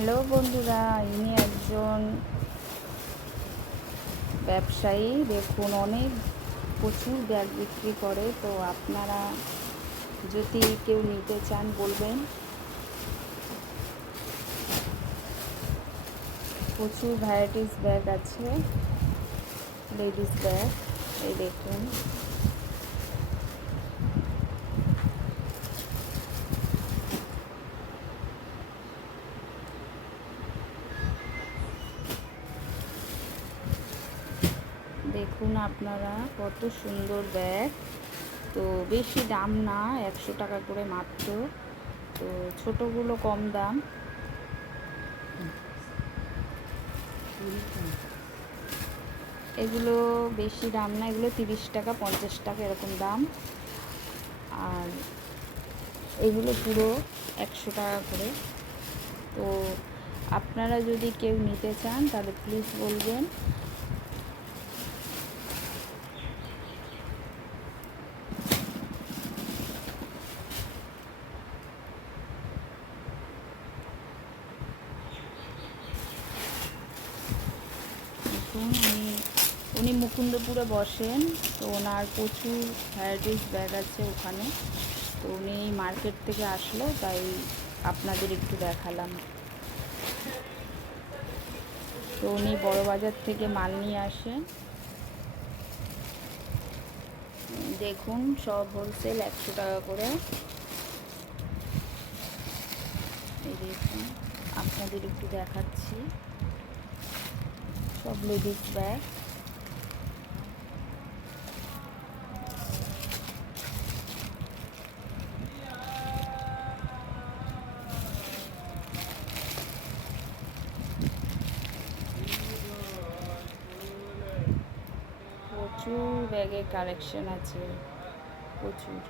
Hello বন্ধুরা, ইনি একজন ব্যবসায়ী। দেখুন, প্রচুর ব্যাগ বিক্রি করে। তো আপনারা যদি কেউ নিতে চান বলবেন। প্রচুর ভ্যারাইটিস ব্যাগ আছে, লেডিস ব্যাগ। এই দেখুন, দেখুন আপনারা কত সুন্দর ব্যাগ। তো বেশি দাম না, 100 টাকা করে মাত্র। তো ছোটোগুলো কম দাম। এগুলো বেশি দাম না, এগুলো 30 টাকা 50 টাকা এরকম দাম। আর এগুলো পুরো 100 টাকা করে। তো আপনারা যদি কেউ নিতে চান তাহলে প্লিজ বলবেন। দেখুন, উনি মুকুন্দপুরে বসেন। তো ওনার প্রচুর ভ্যারাইটিস ব্যাগ আছে ওখানে। তো উনি মার্কেট থেকে আসলো, তাই আপনাদের একটু দেখালাম। তো উনি বড়বাজার থেকে মাল নিয়ে আসেন। দেখুন, সব হোলসেল 100 টাকা করে। এই দেখুন, আপনাদের একটু দেখাচ্ছি, সব লেডিস ব্যাগ। প্রচুর ব্যাগের কালেকশন আছে, প্রচুর।